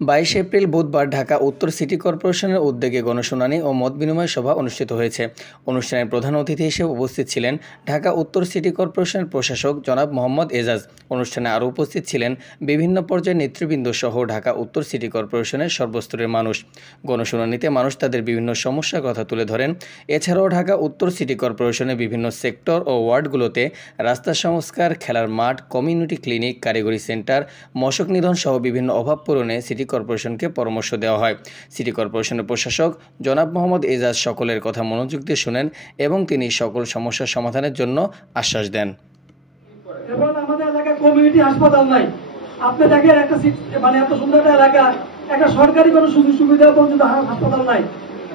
22 April বুধবার ঢাকা উত্তর city কর্পোরেশনের উদ্যোগে গণশুনানি ও মত বিনিময় সভা অনুষ্ঠিত হয়েছে। অনুষ্ঠানের প্রধান অতিথি হিসেবে উপস্থিত ছিলেন ঢাকা উত্তর সিটি কর্পোরেশনের প্রশাসক জনাব মোহাম্মদ এজাজ। অনুষ্ঠানে আরও উপস্থিত ছিলেন বিভিন্ন পর্যায়ের নেতৃবৃন্দ সহ ঢাকা উত্তর সিটি কর্পোরেশনের সর্বস্তরের মানুষ। গণশুনানিতে মানুষ তাদের বিভিন্ন সমস্যার কথা তুলে ধরেন। এছাড়াও ঢাকা উত্তর সিটি কর্পোরেশনের বিভিন্ন সেক্টর ও ওয়ার্ডগুলোতে রাস্তা সংস্কার, খেলার মাঠ, কমিউনিটি ক্লিনিক, কারিগরি সেন্টার, মশক নিধন সহ বিভিন্ন অভাব পূরণে সিটি কর্পোরেশনকে পরামর্শ দেওয়া হয়। সিটি কর্পোরেশনের প্রশাসক জনাব মোহাম্মদ এজাজ সকলের কথা মনোযোগ দিয়ে শুনেন এবং তিনি সকল সমস্যার সমাধানের জন্য আশ্বাস দেন। আমাদের এলাকায় কমিউনিটি হাসপাতাল নাই। আপনি দেখেন একটা এত সুন্দর একটা এলাকা, একটা সরকারি কোনো সুযোগ সুবিধা পর্যন্ত হাসপাতাল নাই।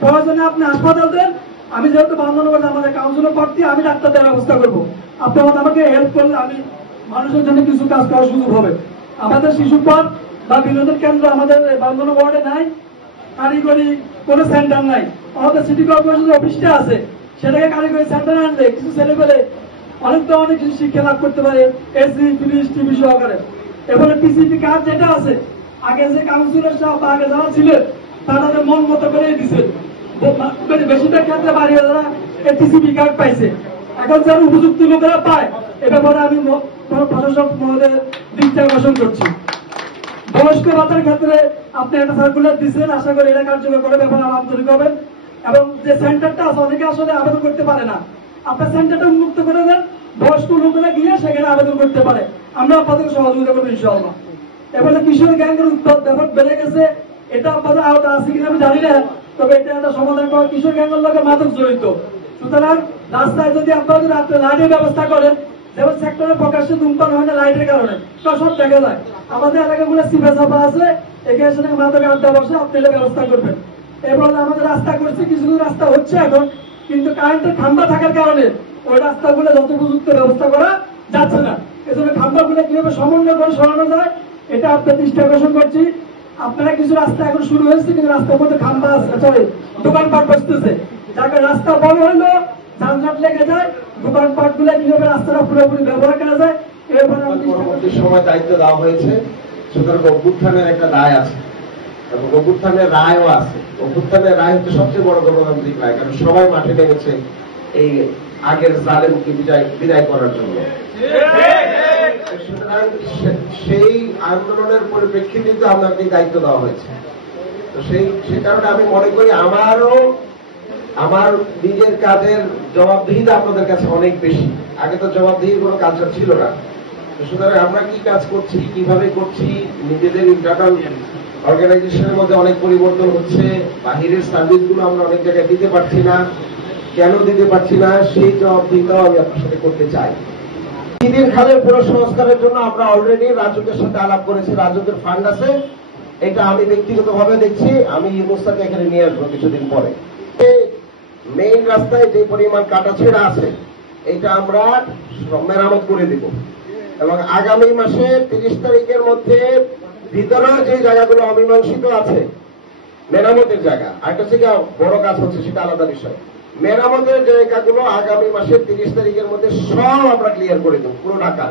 প্রয়োজনে আপনি হাসপাতাল দেন, আমি যেহেতু বান্ধবনগর আমাদের কাউন্সিলর প্রার্থী, আমি ডাক্তারদের ব্যবস্থা করবো। আপনি আমাকে হেল্প করলে আমি মানুষের জন্য কিছু কাজ করার সুযোগ হবে। আমাদের শিশু পার্ক বা বিনোদন কেন্দ্র আমাদের বান্ধবনগর ওয়ার্ডে নাই, কারিগরি কোনো সেন্টার নাই। আমাদের সিটি কর্পোরেশনের অফিসটা আছে, সেটাকে কারিগরি সেন্টার আনলে কিছু ছেলে পেলে অনেক কিছু শিক্ষা লাভ করতে পারে, এসি, ফ্রিজ, টিভি সহকারে। এবারে পিসিপি কার্ড যেটা আছে, আগে যে কাউন্সিলর সাহেব বা আগে যারা ছিলেন তাদের মন মতো করে দিছে, বেশিরভাগ ক্ষেত্রে বাড়িয়ে যারা পিসিপি কার্ড পাইছে। এখন যারা উপযুক্ত লোকেরা পায়, এ ব্যাপারে আমি প্রশাসক মহোদয়ের দৃষ্টি আকর্ষণ করছি। বয়স্ক ভাতার ক্ষেত্রে আপনি একটা সার্কুলার দিচ্ছেন, আশা করি এটা কার্যকর করে ব্যাপারে আন্তরিক হবেন। এবং যে সেন্টারটা আছে, অনেকে আসলে আবেদন করতে পারে না, আপনার সেন্টারটা উন্মুক্ত করে দেন, বয়স্ক লোকেরা গিয়ে সেখানে আবেদন করতে পারে। আমরা আপনাদের সহযোগিতা করবো ইনশাআল্লাহ। এবারে কিশোর গ্যাংয়ের উৎপাদ ব্যাপার বেড়ে গেছে, এটা আপনাদের আওতা আছে কিনা আমি জানি না, তবে এটা একটা সমাধান করা। কিশোর গ্যাংয়ের লোকের মাদক জড়িত, সুতরাং রাস্তায় যদি আপনারা রাত্রে লাইটের ব্যবস্থা করেন, যেমন সেক্টরে প্রকাশ্যে ধূমপান হয় না লাইটের কারণে, সব দেখা যায়। আমাদের এলাকাগুলো সিপে চাপা আছে, এখানে সেখানে মাদক আড্ডা বসে, আপনি এটা ব্যবস্থা করবেন। এবার আমাদের রাস্তা করছে, কিছু রাস্তা হচ্ছে এখন, কিন্তু কারেন্টের খাম্বা থাকার কারণে ওই রাস্তাগুলো যত উপযুক্ত ব্যবস্থা করা যাচ্ছে না। এজন্য খাম্বাগুলো কিভাবে সমন্বয় করে সরানো যায়, এটা আপনার দৃষ্টি আকর্ষণ করছি। আপনারা কিছু রাস্তা এখন শুরু হয়েছে, কিন্তু রাস্তার মধ্যে খাম্বা আছে, দোকানপাট বসতেছে, যার রাস্তা বড় হইলো যানজট লেগে যায়, দোকানপাট গুলো কিভাবে রাস্তাটা পুরোপুরি ব্যবহার করা যায় এরপরে পরবর্তী সময় দায়িত্ব দেওয়া হয়েছে। সুতরাং অভ্যুত্থানের একটা দায় আছে এবং অভ্যুত্থানের রায়ও আছে। অভ্যুত্থানের রায় হচ্ছে সবচেয়ে বড় গণতান্ত্রিক রায়, কারণ সবাই মাঠে নেমেছে এই আগের জালেমকে বিদায় করার জন্য। সুতরাং সেই আন্দোলনের পরিপ্রেক্ষিতে আপনাকে দায়িত্ব দেওয়া হয়েছে। তো সেই কারণে আমি মনে করি আমার নিজের কাজের জবাবদিহিতা আপনাদের কাছে অনেক বেশি। আগে তো জবাবদিহির কোনো কালচার ছিল না। সুতরাং আমরা কি কাজ করছি, কিভাবে করছি, নিজেদের ইন্টারনাল অর্গানাইজেশনের মধ্যে অনেক পরিবর্তন হচ্ছে, বাহিরের সার্ভিসগুলো আমরা অনেক জায়গায় দিতে পারছি না, কেন দিতে পারছি না, সেই জবাবদিহিতাও আমি আপনার সাথে করতে চাই। ঈদের খালের পুনঃসংস্কারের জন্য আমরা অলরেডি রাজুকের সাথে আলাপ করেছি, রাজুকের ফান্ড আছে। এটা আমি ব্যক্তিগতভাবে দেখছি, আমি ইউনুসকে এখানে নিয়ে আসবো কিছুদিন পরে। মেইন রাস্তায় যে পরিমাণ কাটাছেঁড়া আছে, এটা আমরা মেরামত করে দিব এবং আগামী মাসে 30 তারিখের মধ্যে ভিতরে যে জায়গাগুলো অমীমাংসিত আছে মেরামতের জায়গা, একটা থেকে বড় কাজ হচ্ছে সেটা আলাদা বিষয়। মেরামতের জায়গাগুলো আগামী মাসের 30 তারিখের মধ্যে সব আমরা ক্লিয়ার করে দেবো পুরো ঢাকা।